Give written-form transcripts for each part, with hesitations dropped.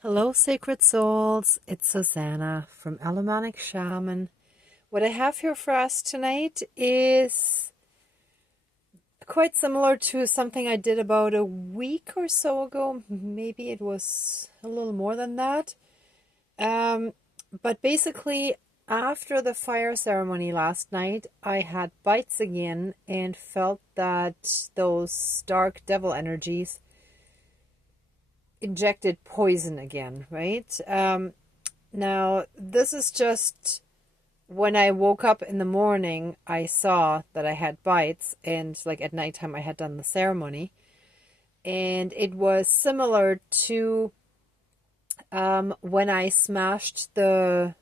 Hello, sacred souls. It's Susanna from Alamanic Shaman. What I have here for us tonight is quite similar to something I did about a week or so ago. Maybe it was a little more than that. But basically, after the fire ceremony last night, I had bites again and felt that those dark devil energies injected poison again, right? Now, this is just when I woke up in the morning, I saw that I had bites, and like at nighttime, I had done the ceremony. And it was similar to when I smashed the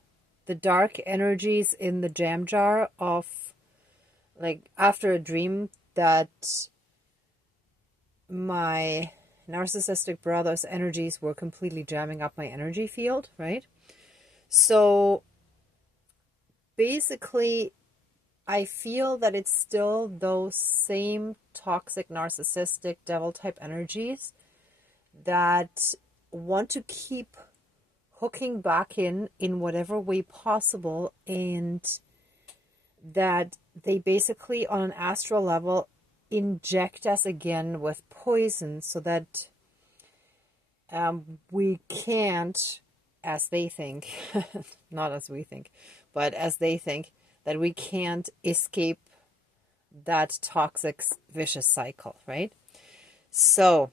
dark energies in the jam jar of like after a dream that my narcissistic brother's energies were completely jamming up my energy field, right? So basically, I feel that it's still those same toxic, narcissistic, devil type energies that want to keep hooking back in whatever way possible, and that they basically, on an astral level, inject us again with poison so that we can't, as they think, not as we think, but as they think, that we can't escape that toxic, vicious cycle, right? So,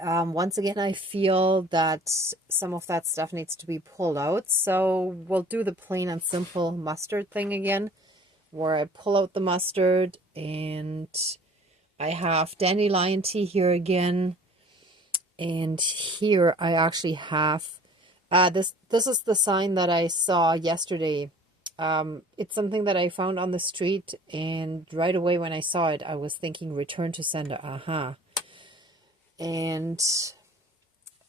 once again, I feel that some of that stuff needs to be pulled out. So we'll do the plain and simple mustard thing again, where I pull out the mustard, and I have dandelion tea here again. And here I actually have this is the sign that I saw yesterday. It's something that I found on the street, and right away when I saw it, I was thinking return to sender. And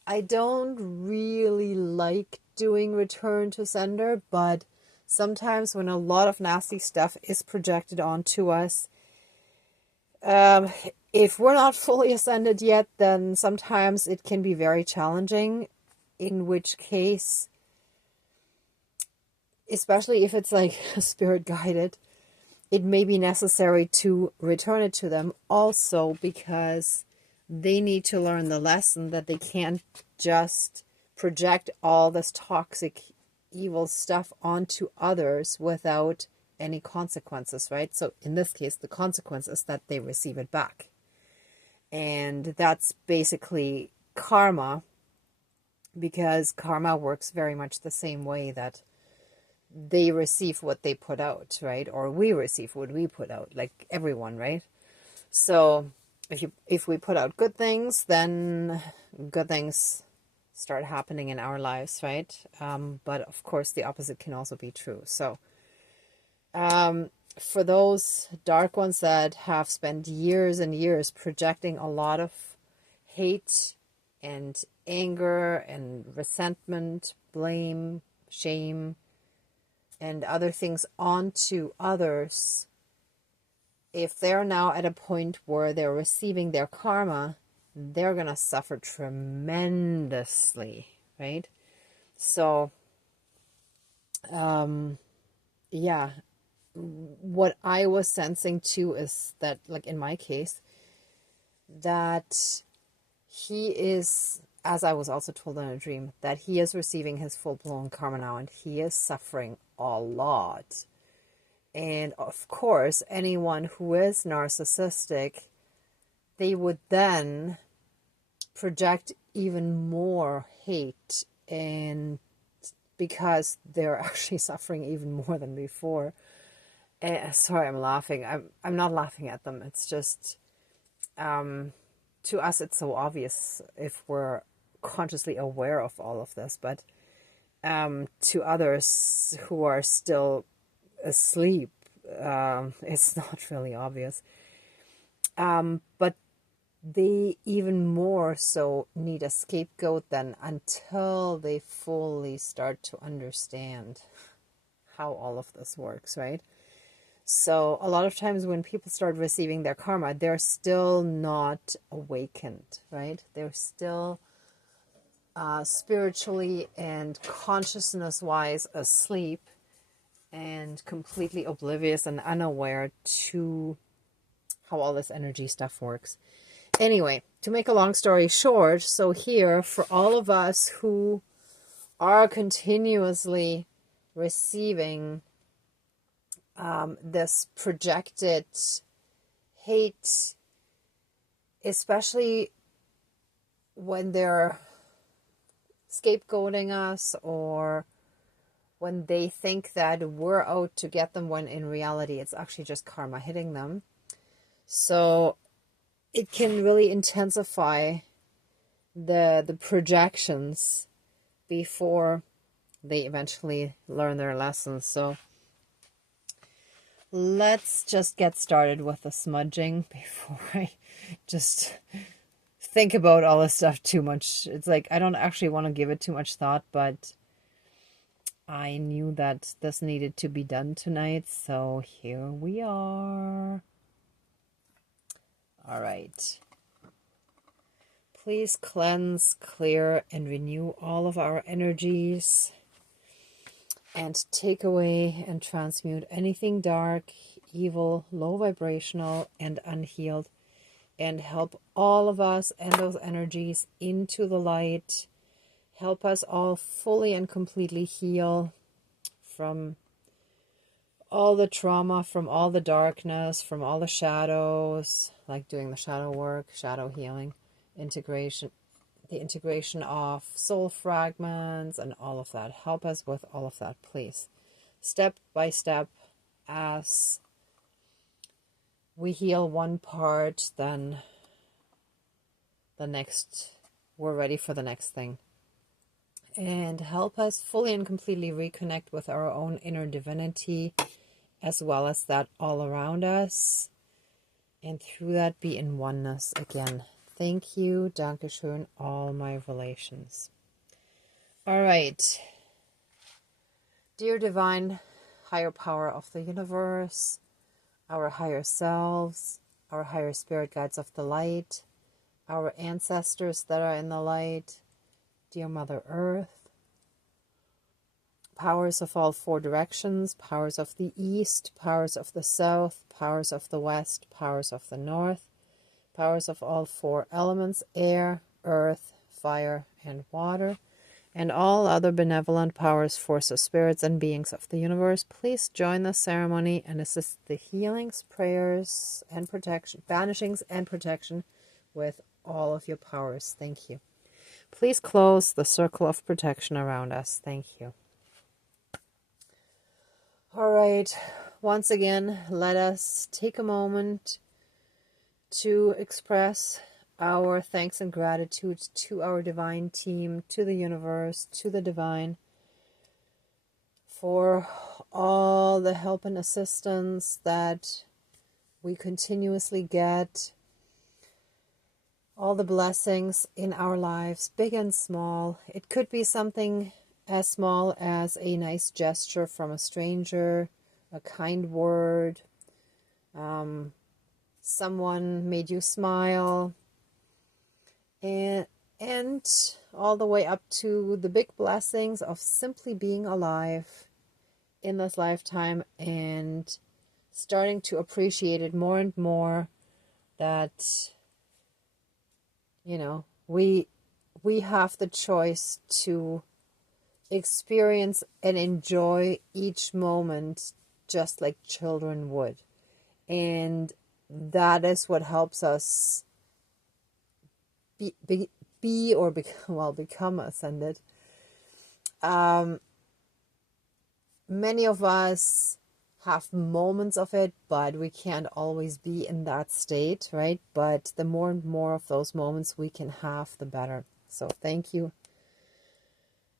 I don't really like doing return to sender, but sometimes when a lot of nasty stuff is projected onto us, if we're not fully ascended yet, then sometimes it can be very challenging, in which case, especially if it's like spirit guided, it may be necessary to return it to them also, because they need to learn the lesson that they can't just project all this toxic, evil stuff onto others without any consequences, right? So in this case, the consequence is that they receive it back. And that's basically karma, because karma works very much the same way, that they receive what they put out, right? Or we receive what we put out, like everyone, right? So if we put out good things, then good things start happening in our lives, right? But of course, the opposite can also be true. So for those dark ones that have spent years and years projecting a lot of hate and anger and resentment, blame, shame, and other things onto others, if they're now at a point where they're receiving their karma, they're going to suffer tremendously, right? So, yeah, what I was sensing too is that, like in my case, that he is, as I was also told in a dream, that he is receiving his full-blown karma now, and he is suffering a lot. And of course, anyone who is narcissistic, they would then project even more hate, and because they're actually suffering even more than before. Sorry, I'm laughing. I'm not laughing at them. It's just to us, it's so obvious if we're consciously aware of all of this, but to others who are still asleep, it's not really obvious. But they even more so need a scapegoat than, until they fully start to understand how all of this works, right? So a lot of times when people start receiving their karma, they're still not awakened, right? They're still spiritually and consciousness-wise asleep and completely oblivious and unaware to how all this energy stuff works. Anyway, to make a long story short, so here, for all of us who are continuously receiving this projected hate, especially when they're scapegoating us or when they think that we're out to get them, when in reality it's actually just karma hitting them. So it can really intensify the projections before they eventually learn their lessons. So let's just get started with the smudging before I just think about all this stuff too much. It's like I don't actually want to give it too much thought, but I knew that this needed to be done tonight, so here we are. All right. Please cleanse, clear, and renew all of our energies and take away and transmute anything dark, evil, low vibrational, and unhealed, and help all of us and those energies into the light. Help us all fully and completely heal from all the trauma, from all the darkness, from all the shadows, like doing the shadow work, shadow healing, integration, the integration of soul fragments and all of that. Help us with all of that, please. Step by step, as we heal one part, then the next, we're ready for the next thing. And help us fully and completely reconnect with our own inner divinity, as well as that all around us. And through that, be in oneness again. Thank you, Dankeschön, all my relations. All right. Dear divine higher power of the universe, our higher selves, our higher spirit guides of the light, our ancestors that are in the light, dear Mother Earth, powers of all four directions, powers of the east, powers of the south, powers of the west, powers of the north, powers of all four elements, air, earth, fire, and water, and all other benevolent powers, forces, spirits, and beings of the universe, please join the ceremony and assist the healings, prayers, and protection, banishings, and protection with all of your powers. Thank you. Please close the circle of protection around us. Thank you. All right. Once again, let us take a moment to express our thanks and gratitude to our divine team, to the universe, to the divine, for all the help and assistance that we continuously get, all the blessings in our lives, big and small. It could be something as small as a nice gesture from a stranger, a kind word, someone made you smile, and all the way up to the big blessings of simply being alive in this lifetime and starting to appreciate it more and more, that, you know, we have the choice to experience and enjoy each moment just like children would. And that is what helps us become ascended. Many of us have moments of it, but we can't always be in that state, right? But the more and more of those moments we can have, the better. So thank you.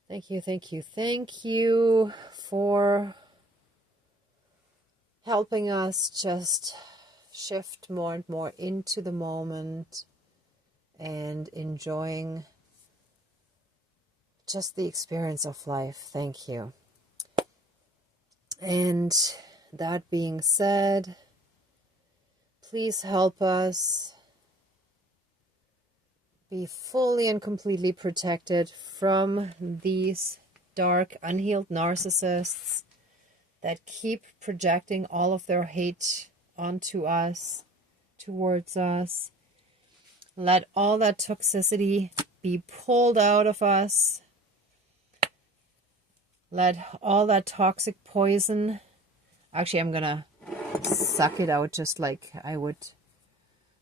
Thank you, thank you, thank you for helping us just shift more and more into the moment and enjoying just the experience of life. Thank you. And that being said, please help us be fully and completely protected from these dark, unhealed narcissists that keep projecting all of their hate onto us, towards us. Let all that toxicity be pulled out of us. Let all that toxic poison, actually I'm gonna suck it out just like I would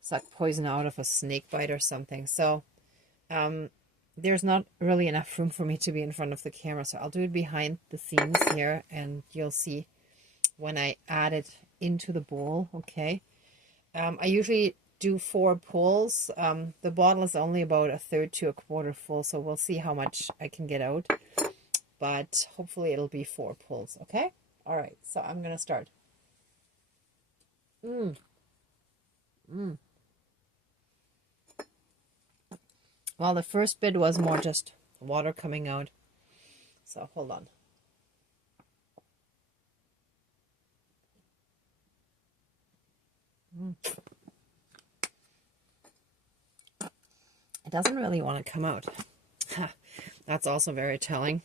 suck poison out of a snake bite or something. So there's not really enough room for me to be in front of the camera, so I'll do it behind the scenes here, and you'll see when I add it into the bowl. Okay. I usually do 4 pulls. The bottle is only about 1/3 to 1/4 full, so we'll see how much I can get out, but hopefully it'll be 4 pulls. Okay. All right, so I'm gonna start. Well, the first bit was more just water coming out, so hold on. It doesn't really want to come out. That's also very telling.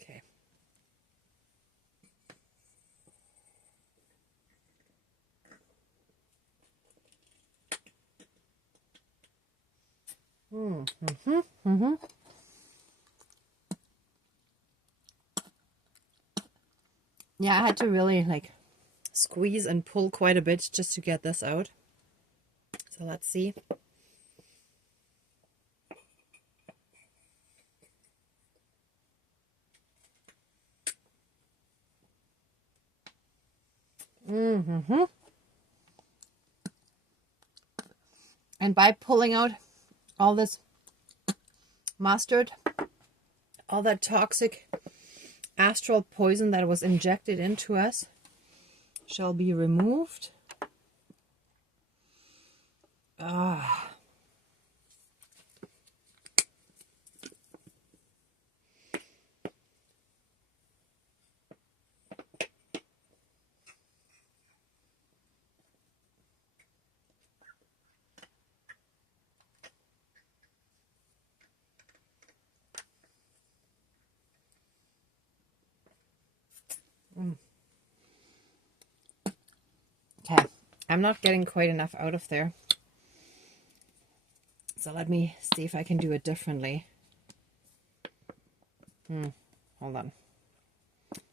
Okay. Yeah, I had to really like squeeze and pull quite a bit just to get this out. So let's see. And by pulling out all this mustard, all that toxic astral poison that was injected into us shall be removed. Okay, I'm not getting quite enough out of there. So let me see if I can do it differently. Hold on.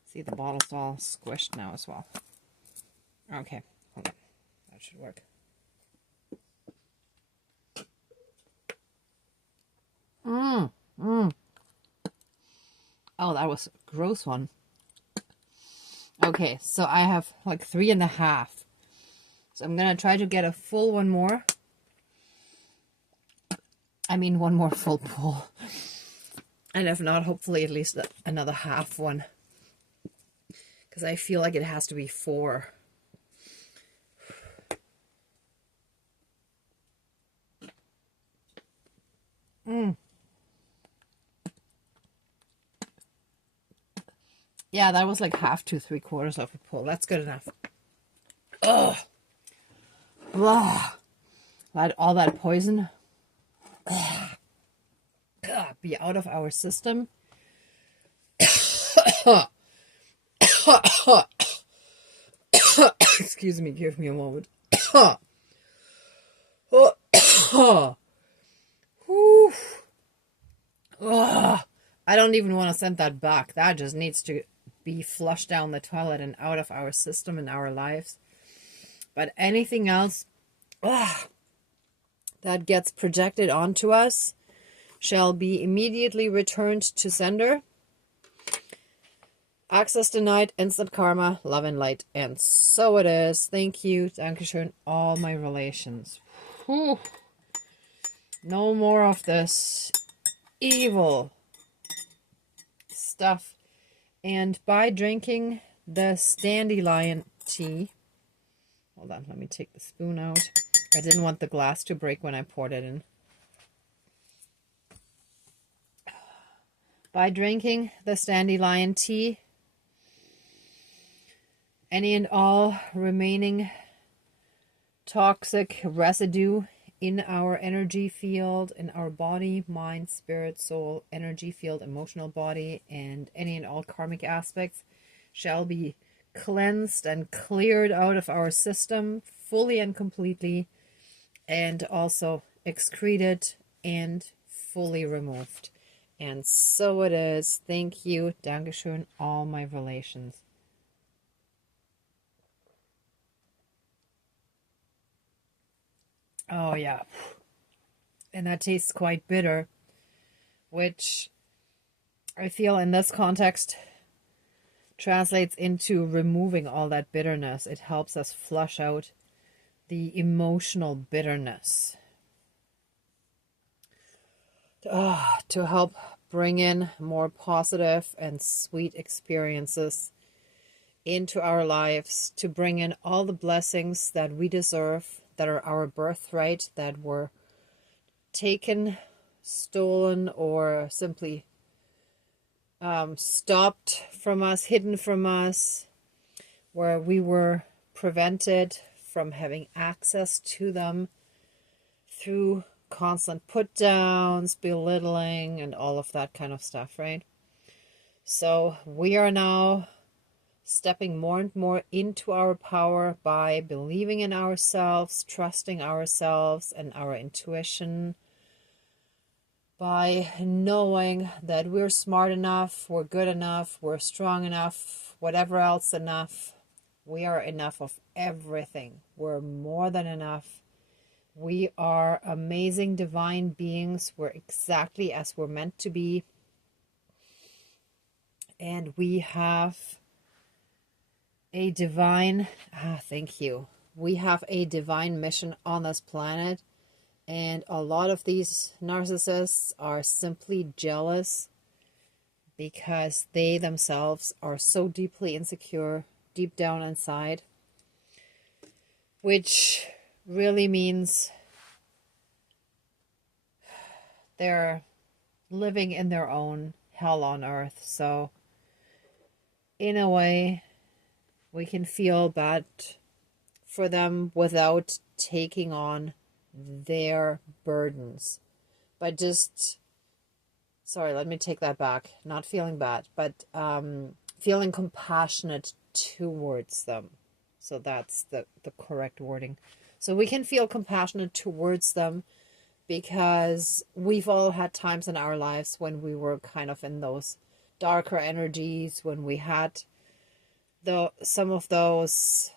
See, the bottle's all squished now as well. Okay, hold on. That should work. Oh, that was a gross one. Okay, so I have like 3.5. So I'm gonna try to get a full one more. I mean, one more full pull. And if not, hopefully at least another half one. Because I feel like it has to be 4. Yeah, that was like 1/2 to 3/4 of a pull. That's good enough. Ugh. Blah. Let all that poison be out of our system. Excuse me, give me a moment. I don't even want to send that back. That just needs to be flushed down the toilet and out of our system and our lives. But anything else that gets projected onto us shall be immediately returned to sender. Access denied, instant karma, love and light. And so it is. Thank you. Dankeschön. All my relations. Whew. No more of this evil stuff. And by drinking the dandelion tea, hold on, let me take the spoon out. I didn't want the glass to break when I poured it in. By drinking the dandelion tea, any and all remaining toxic residue in our energy field, in our body, mind, spirit, soul, energy field, emotional body, and any and all karmic aspects shall be cleansed and cleared out of our system fully and completely, and also excreted and fully removed. And so it is. Thank you. Dankeschön, all my relations. Oh, yeah. And that tastes quite bitter, which I feel in this context translates into removing all that bitterness. It helps us flush out the emotional bitterness. To help bring in more positive and sweet experiences into our lives, to bring in all the blessings that we deserve, that are our birthright, that were taken, stolen, or simply stopped from us, hidden from us, where we were prevented from having access to them through constant put downs, belittling, and all of that kind of stuff, right? So we are now stepping more and more into our power by believing in ourselves, trusting ourselves and our intuition, by knowing that we're smart enough, we're good enough, we're strong enough, whatever else enough. We are enough of everything. We're more than enough. We are amazing divine beings. We're exactly as we're meant to be. And we have a divine, thank you. We have a divine mission on this planet. And a lot of these narcissists are simply jealous because they themselves are so deeply insecure, deep down inside, which really means they're living in their own hell on earth. So in a way, we can feel bad for them without taking on their burdens. But just, sorry, let me take that back. Not feeling bad, but feeling compassionate towards them. So that's the correct wording. So we can feel compassionate towards them because we've all had times in our lives when we were kind of in those darker energies, when we had some of those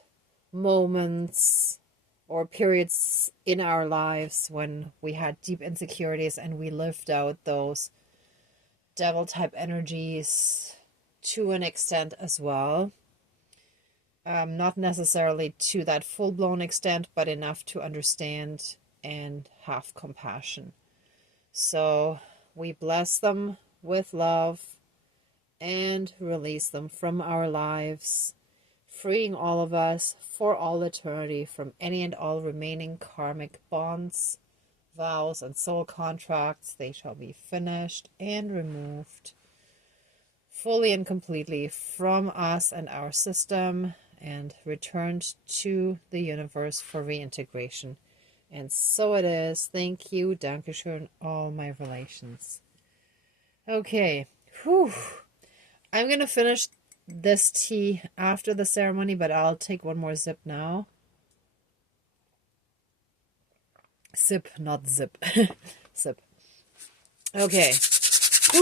moments or periods in our lives when we had deep insecurities and we lived out those devil type energies to an extent as well. Not necessarily to that full-blown extent, but enough to understand and have compassion. So we bless them with love and release them from our lives, freeing all of us for all eternity from any and all remaining karmic bonds, vows, and soul contracts. They shall be finished and removed fully and completely from us and our system and returned to the universe for reintegration. And so it is. Thank you. Dankeschön, all my relations. Okay. Whew. I'm going to finish this tea after the ceremony, but I'll take one more sip now. Sip, not zip. Sip. Okay. Ooh.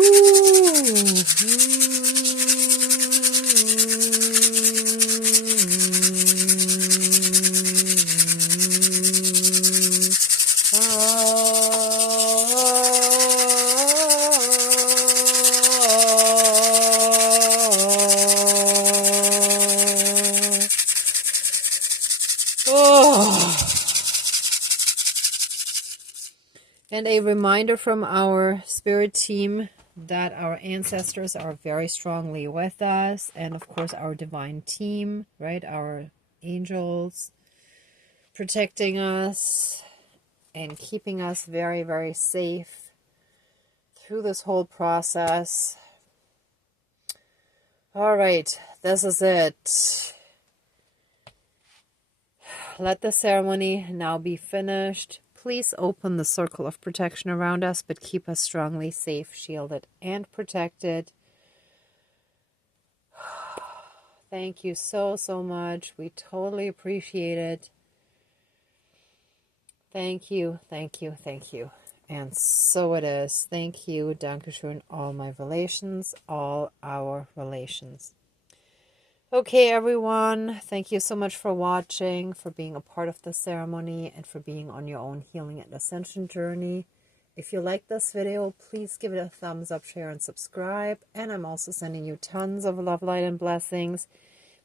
And a reminder from our spirit team that our ancestors are very strongly with us. And of course, our divine team, right? Our angels protecting us and keeping us very, very safe through this whole process. All right, this is it. Let the ceremony now be finished. please open the circle of protection around us, but keep us strongly safe, shielded, and protected. Thank you so, so much. We totally appreciate it. Thank you, thank you, thank you. And so it is. Thank you, Dankeschön, all my relations, all our relations. Okay, everyone, thank you so much for watching, for being a part of the ceremony, and for being on your own healing and ascension journey. If you like this video, please give it a thumbs up, share, and subscribe. And I'm also sending you tons of love, light, and blessings.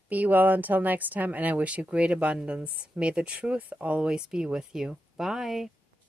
Be well until next time, and I wish you great abundance. May the truth always be with you. Bye.